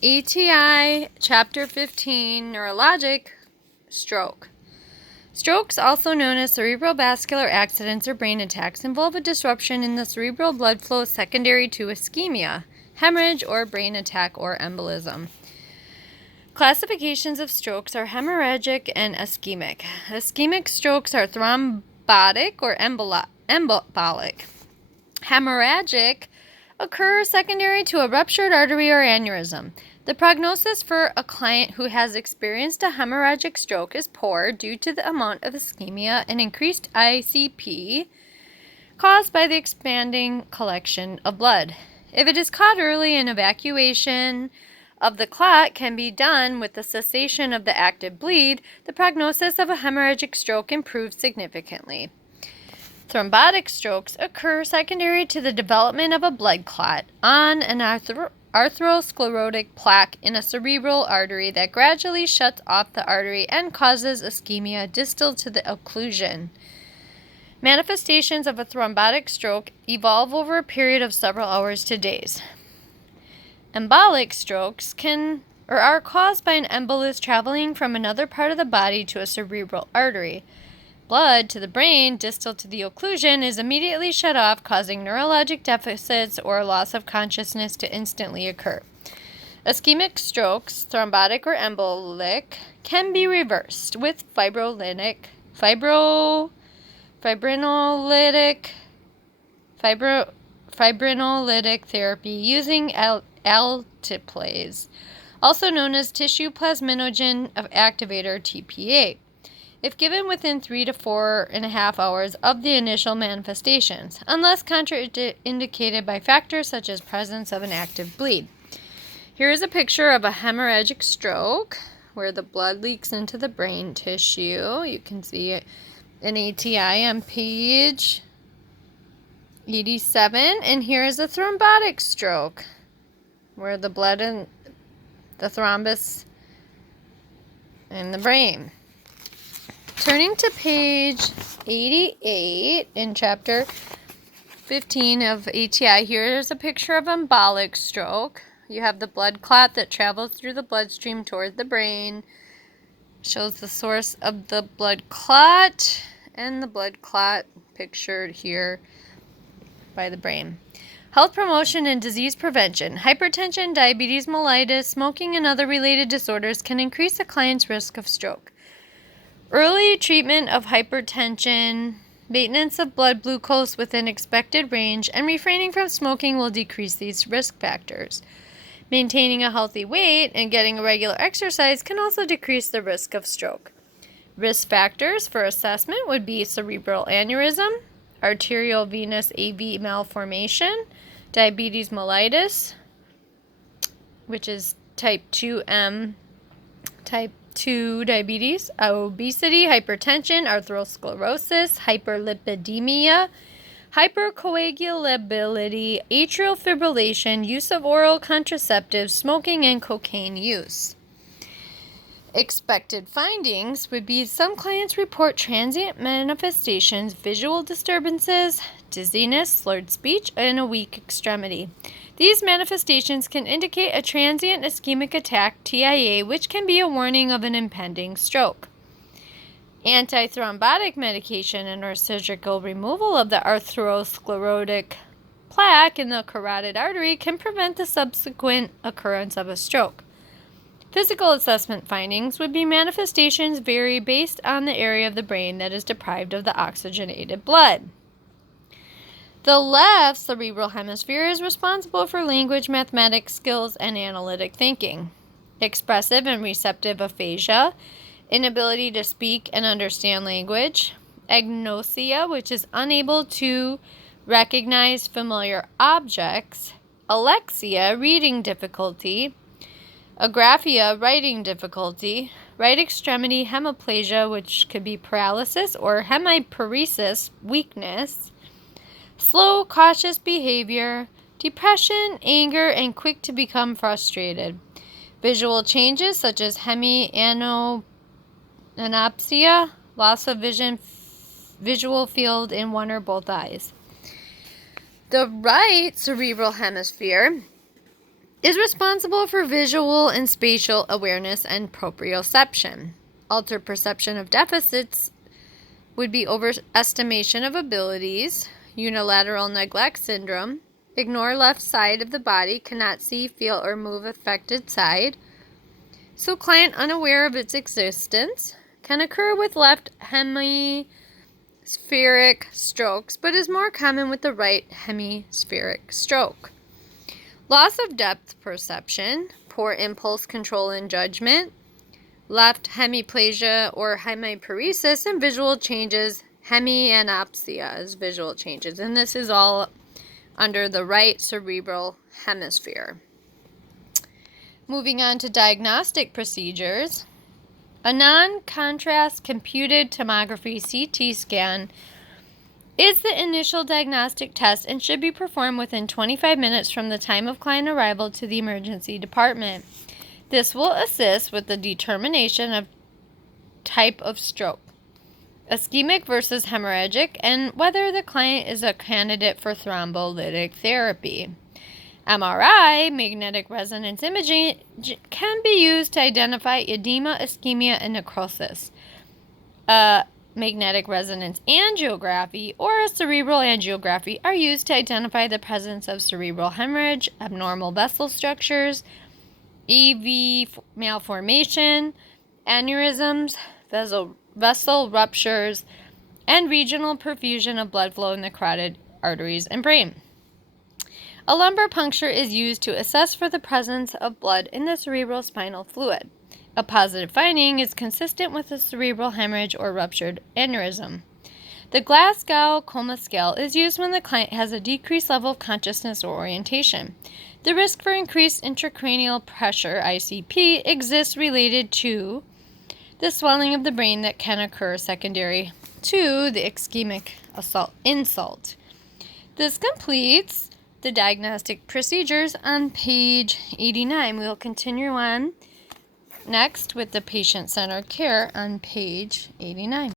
ATI Chapter 15, Neurologic, Stroke. Strokes, also known as cerebrovascular accidents or brain attacks, involve a disruption in the cerebral blood flow secondary to ischemia, hemorrhage, or brain attack or embolism. Classifications of strokes are hemorrhagic and ischemic. Ischemic strokes are thrombotic or embolic. Hemorrhagic occur secondary to a ruptured artery or aneurysm. The prognosis for a client who has experienced a hemorrhagic stroke is poor due to the amount of ischemia and increased ICP caused by the expanding collection of blood. If it is caught early, an evacuation of the clot can be done with the cessation of the active bleed. The prognosis of a hemorrhagic stroke improves significantly. Thrombotic strokes occur secondary to the development of a blood clot on an atherosclerotic plaque in a cerebral artery that gradually shuts off the artery and causes ischemia distal to the occlusion. Manifestations of a thrombotic stroke evolve over a period of several hours to days. Embolic strokes are caused by an embolus traveling from another part of the body to a cerebral artery. Blood to the brain, distal to the occlusion, is immediately shut off, causing neurologic deficits or loss of consciousness to instantly occur. Ischemic strokes, thrombotic or embolic, can be reversed with fibrinolytic therapy using alteplase, also known as tissue plasminogen activator TPA, if given within 3 to 4.5 hours of the initial manifestations, unless contraindicated by factors such as presence of an active bleed. Here is a picture of a hemorrhagic stroke where the blood leaks into the brain tissue. You can see it in ATI on page 87. And here is a thrombotic stroke where the blood and the thrombus in the brain. Turning to page 88 in chapter 15 of ATI, here's a picture of embolic stroke. You have the blood clot that travels through the bloodstream toward the brain. Shows the source of the blood clot and the blood clot pictured here by the brain. Health promotion and disease prevention. Hypertension, diabetes mellitus, smoking, and other related disorders can increase a client's risk of stroke. Early treatment of hypertension, maintenance of blood glucose within expected range, and refraining from smoking will decrease these risk factors. Maintaining a healthy weight and getting a regular exercise can also decrease the risk of stroke. Risk factors for assessment would be cerebral aneurysm, arteriovenous AV malformation, diabetes mellitus, which is type 2M, type 2 diabetes, obesity, hypertension, atherosclerosis, hyperlipidemia, hypercoagulability, atrial fibrillation, use of oral contraceptives, smoking, and cocaine use. Expected findings would be some clients report transient manifestations, visual disturbances, dizziness, slurred speech, and a weak extremity. These manifestations can indicate a transient ischemic attack, TIA, which can be a warning of an impending stroke. Antithrombotic medication and or surgical removal of the atherosclerotic plaque in the carotid artery can prevent the subsequent occurrence of a stroke. Physical assessment findings would be manifestations vary based on the area of the brain that is deprived of the oxygenated blood. The left cerebral hemisphere is responsible for language, mathematics skills, and analytic thinking. Expressive and receptive aphasia, inability to speak and understand language. Agnosia, which is unable to recognize familiar objects. Alexia, reading difficulty. Agraphia, writing difficulty. Right extremity hemiplasia, which could be paralysis, or hemiparesis, weakness. Slow, cautious behavior, depression, anger, and quick to become frustrated. Visual changes such as hemianopsia, loss of visual field in one or both eyes. The right cerebral hemisphere is responsible for visual and spatial awareness and proprioception. Altered perception of deficits would be overestimation of abilities, unilateral neglect syndrome, ignore left side of the body, cannot see, feel, or move affected side. So client unaware of its existence, can occur with left hemispheric strokes, but is more common with the right hemispheric stroke. Loss of depth perception, poor impulse control and judgment, left hemiplasia or hemiparesis, and visual changes, hemianopsia is visual changes, and this is all under the right cerebral hemisphere. Moving on to diagnostic procedures, a non-contrast computed tomography CT scan is the initial diagnostic test and should be performed within 25 minutes from the time of client arrival to the emergency department. This will assist with the determination of type of stroke, ischemic versus hemorrhagic, and whether the client is a candidate for thrombolytic therapy. MRI, magnetic resonance imaging, can be used to identify edema, ischemia, and necrosis. Magnetic resonance angiography or a cerebral angiography are used to identify the presence of cerebral hemorrhage, abnormal vessel structures, EV malformation, aneurysms, vessel ruptures, and regional perfusion of blood flow in the carotid arteries and brain. A lumbar puncture is used to assess for the presence of blood in the cerebral spinal fluid. A positive finding is consistent with a cerebral hemorrhage or ruptured aneurysm. The Glasgow Coma Scale is used when the client has a decreased level of consciousness or orientation. The risk for increased intracranial pressure, ICP, exists related to the swelling of the brain that can occur secondary to the ischemic insult. This completes the diagnostic procedures on page 89. We will continue on next with the patient-centered care on page 89.